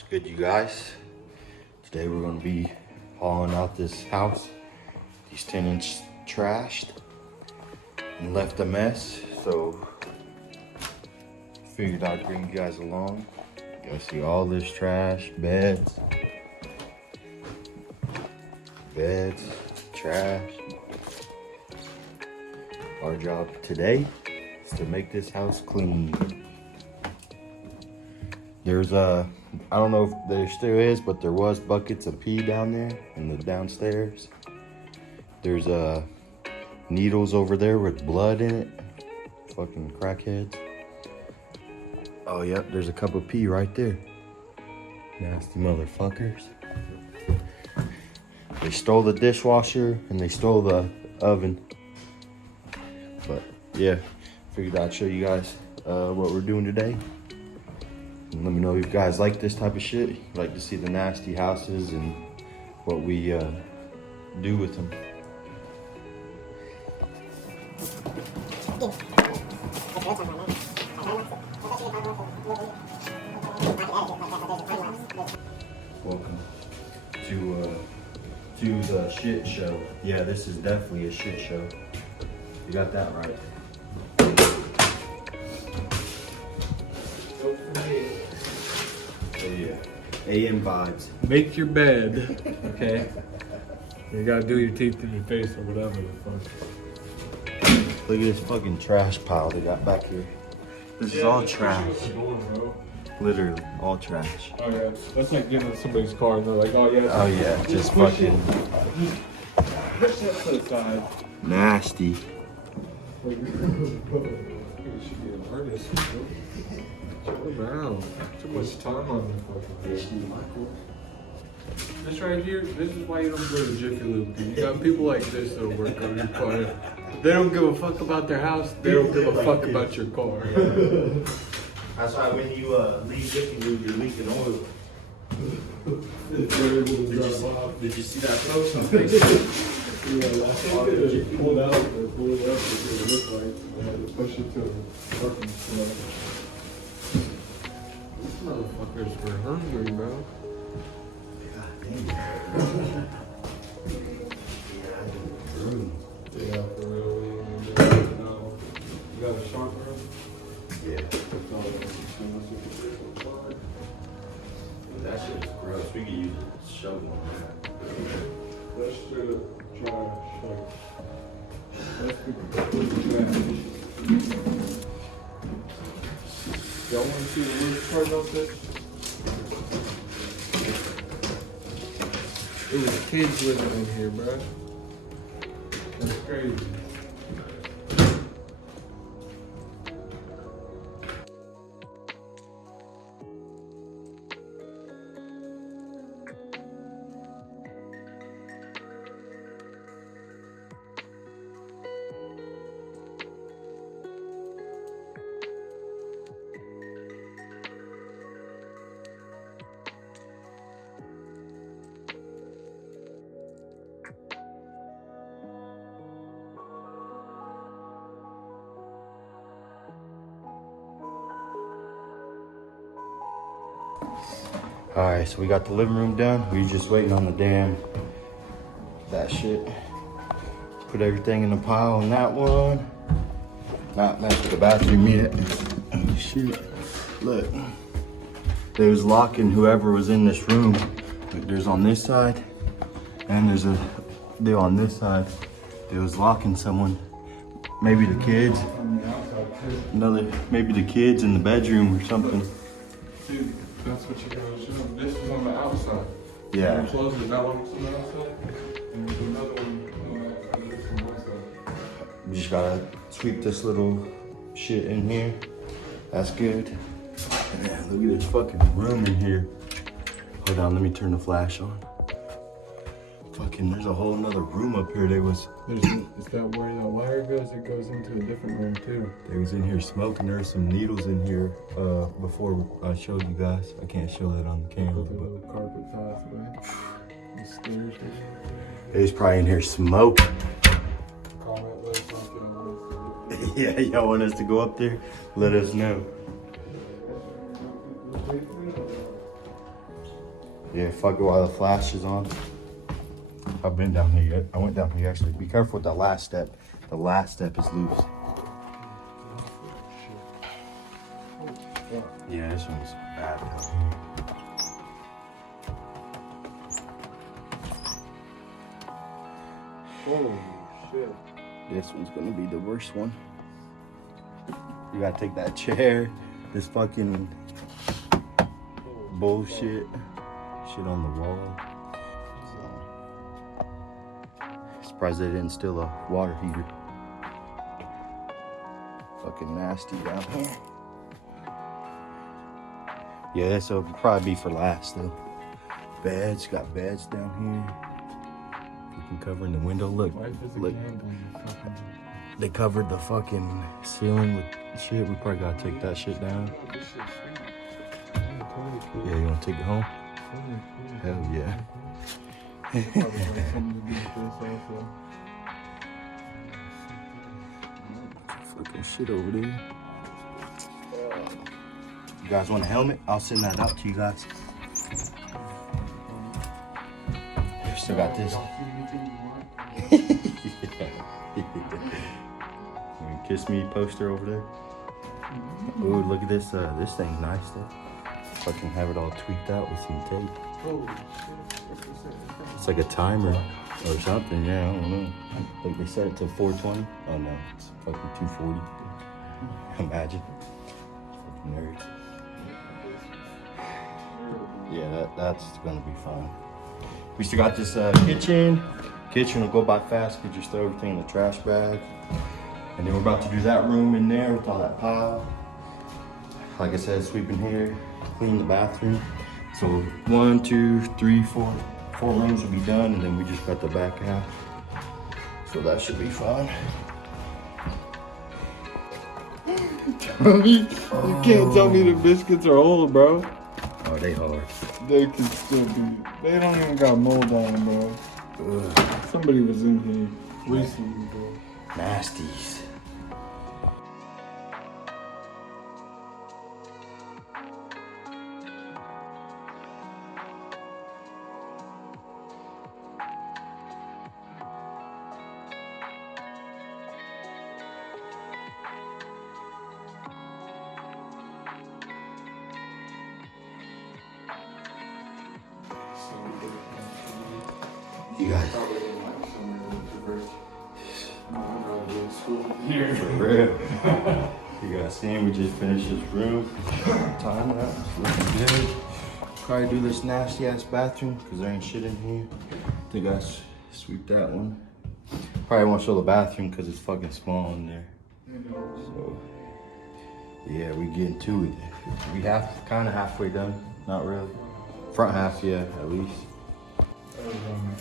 What's good, you guys? Today we're gonna be hauling out this house. These tenants trashed and left a mess, so figured I'd bring you guys along. You guys see all this trash, beds, trash. Our job today is to make this house clean. There's I don't know if there still is, but there was buckets of pee down there in the downstairs. There's needles over there with blood in it. Fucking crackheads. Oh yep, there's a cup of pee right there. Nasty motherfuckers. They stole the dishwasher and they stole the oven. But yeah, figured I'd show you guys what we're doing today. And let me know if you guys like this type of shit. You like to see the nasty houses and what we do with them. Welcome to the shit show. Yeah, this is definitely a shit show. You got that right. Oh yeah, AM vibes. Make your bed, okay? You gotta do your teeth in your face or whatever the fuck. Look at this fucking trash pile they got back here. This is all trash. Literally, all trash. Oh yeah, that's like getting in somebody's car and they're like, oh yeah. Oh yeah, just fucking Push that to the side. nasty. You should be an artist, bro. Chill out. Too much time on the fucking thing. This right here, this is why you don't go to Jiffy Lube. Dude. You got people like this that work on your car. They don't give a fuck about their house. They don't give a fuck about your car. That's why when you leave Jiffy Lube, you're leaking oil. Did you see that post on Facebook? Yeah, I think they pulled out or pulled up because it looked like I had to push it to a parking spot. These motherfuckers were hungry, bro. God damn. Yeah, for real. No. You got a sharpener? Yeah. No, That shit is gross. We could use a shovel on that. that's straight up trash. Like, that's the trash. Y'all want to see the roof part of this? It was kids living in here, bro. That's crazy. Alright, so we got the living room done. We just waiting on the that shit. Put everything in the pile on that one. Not mess with the bathroom yet. Oh shit. Look. They was locking whoever was in this room. Like, there's on this side. And they're on this side. They was locking someone. Maybe the kids. Maybe the kids in the bedroom or something. Dude, that's what you gotta show. This is on the outside. Yeah. Close it. That one's on the outside. And there's another one on the outside. We just gotta sweep this little shit in here. That's good. Man, look at this fucking room in here. Hold on, let me turn the flash on. Fucking, there's a whole nother room up here. Is that where that wire goes? It goes into a different room too. They was in here smoking. There's some needles in here before I showed you guys. I can't show that on the camera, The but little carpet pathway. The stairs. they was probably in here smoking. Comment, let us know. Yeah, y'all want us to go up there? Let us know. Yeah, fuck it while the flash is on. I've been down here yet. I went down here actually. Be careful with the last step. The last step is loose. Yeah, this one's bad down here. Holy shit. This one's gonna be the worst one. You gotta take that chair, this fucking bullshit shit on the wall. So, surprised they didn't steal a water heater. Fucking nasty down here. Yeah, this will probably be for last though. Beds, got beds down here. Fucking covering the window. Look, look. They covered the fucking ceiling with shit. We probably gotta take that shit down. Yeah, you wanna take it home? Hell yeah. Fucking shit over there. You guys want a helmet? I'll send that out to you guys. Still got this. Kiss me poster over there. Ooh, look at this. This thing's nice though. Fucking have it all tweaked out with some tape. It's like a timer or something. Yeah, I don't know. Like they set it to 420. Oh no, it's fucking 240. Imagine. Fucking nerds. Yeah, that's gonna be fun. We still got this kitchen. Kitchen will go by fast. We just throw everything in the trash bag. And then we're about to do that room in there with all that pile. Like I said, sweeping here, clean the bathroom. So 1, 2, 3, 4 rooms will be done, and then we just got the back half. So that should be fun. You can't tell me the biscuits are old, bro. Oh, they hard. They can still be. They don't even got mold on them, bro. Ugh. Somebody was in here recently, bro. Nasties. You guys. For real. You guys seen, we just finished this room. Time lapse, looking good. Probably do this nasty ass bathroom because there ain't shit in here. I think I sweep that one. Probably won't show the bathroom because it's fucking small in there. So, yeah, we getting to it. We kind of halfway done. Not really. Front half, yeah, at least.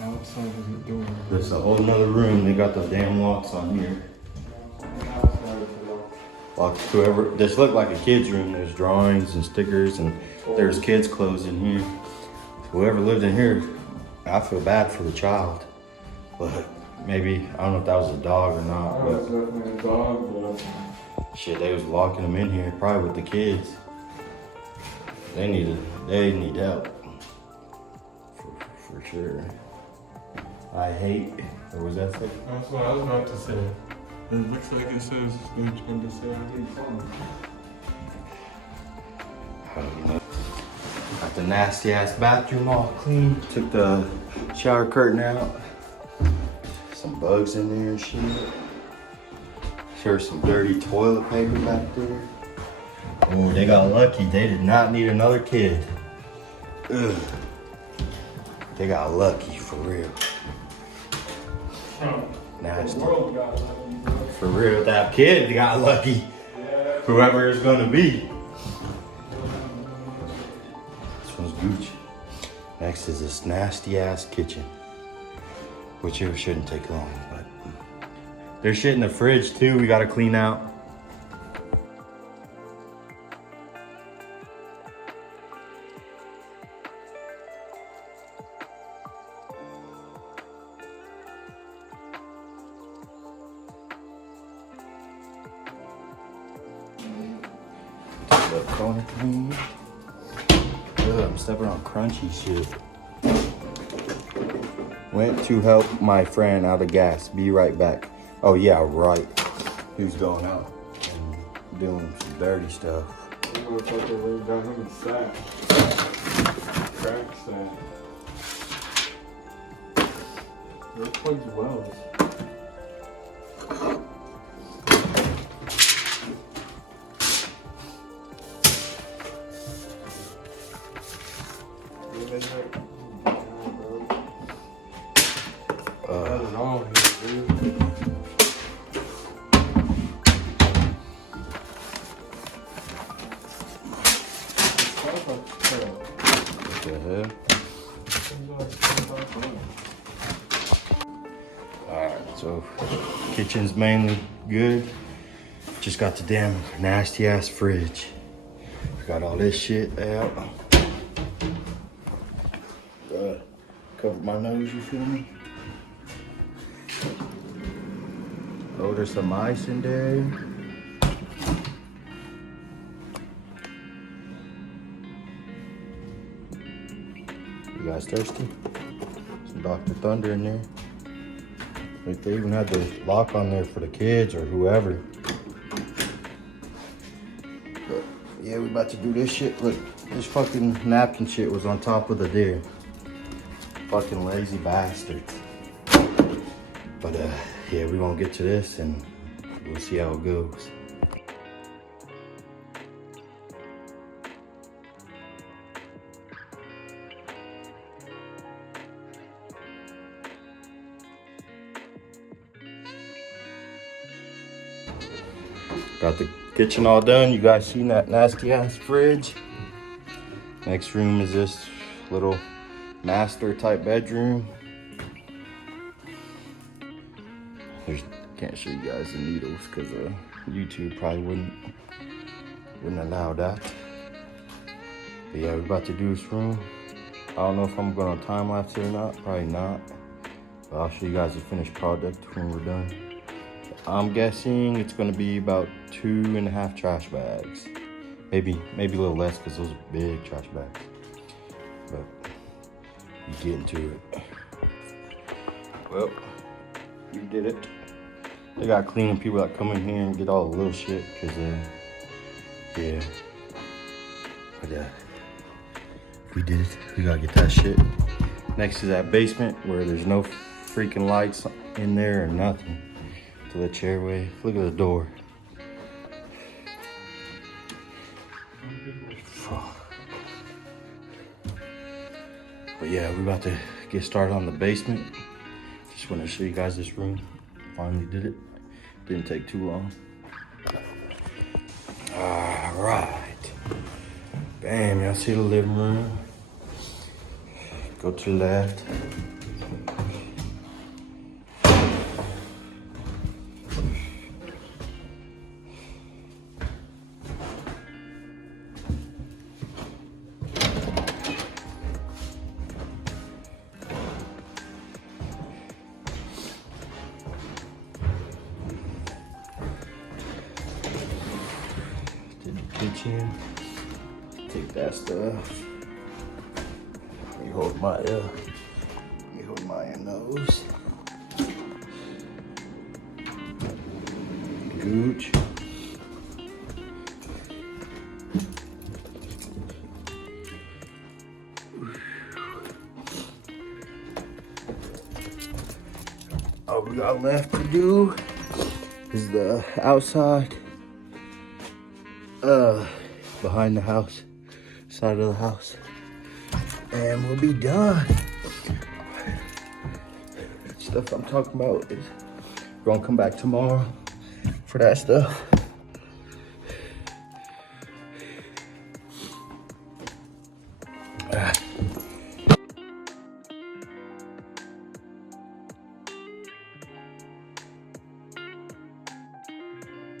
Outside of the door. There's a whole nother room. They got the damn locks on here. Locks whoever. This looked like a kid's room. There's drawings and stickers, and there's kids' clothes in here. Whoever lived in here, I feel bad for the child. But maybe, I don't know if that was a dog or not. That was But definitely a dog, but shit, they was locking them in here, probably with the kids. They need help. For sure. I hate. What was that say? that's what I was about to say. It looks like it says they're trying to say I hate fun. Got the nasty ass bathroom all clean. Took the shower curtain out. Some bugs in there and shit. There's some dirty toilet paper back there. Oh, they got lucky. They did not need another kid. Ugh. They got lucky for real. Nasty. The world got lucky, bro. For real, that kid got lucky. Yeah. Whoever it's gonna be. This one's Gucci. Next is this nasty ass kitchen. Which it shouldn't take long, but there's shit in the fridge too we gotta clean out. The corner clean. Ugh, I'm stepping on crunchy shit. Went to help my friend out of gas. Be right back. Oh yeah, right. He was going out and doing some dirty stuff. I'm gonna fucking lay down him and sack. Crack sack. Where plugs wells? Not at all here, dude. What the hell? Alright, so kitchen's mainly good. Just got the damn nasty ass fridge. Got all this shit out. Covered my nose, you feel me? Oh, there's some ice in there. You guys thirsty? Some Dr. Thunder in there. Like they even had the lock on there for the kids or whoever. But yeah, we about to do this shit. Look, this fucking napkin shit was on top of the deer. Fucking lazy bastards. But yeah, we're gonna get to this and we'll see how it goes. Got the kitchen all done. You guys seen that nasty ass fridge? Next room is this little master type bedroom. Can't show you guys the needles because YouTube probably wouldn't allow that. But yeah, we're about to do this room. I don't know if I'm gonna time lapse it or not. Probably not. But I'll show you guys the finished product when we're done. I'm guessing it's gonna be about 2.5 trash bags. Maybe a little less because those are big trash bags. But you get into it. Well, you did it. They got cleaning people that come in here and get all the little shit, cause yeah. But we did it. We gotta get that shit. Next is that basement where there's no freaking lights in there or nothing. To the chairway. Look at the door. But yeah, we're about to get started on the basement. Just want to show you guys this room. Finally did it. Didn't take too long. All right. Bam, y'all see the living room? Go to the left. Kitchen. Take that stuff. Let me hold my nose. Gooch. All we got left to do is the outside. Behind the house, side of the house, and we'll be done. Stuff I'm talking about is we're gonna come back tomorrow for that stuff.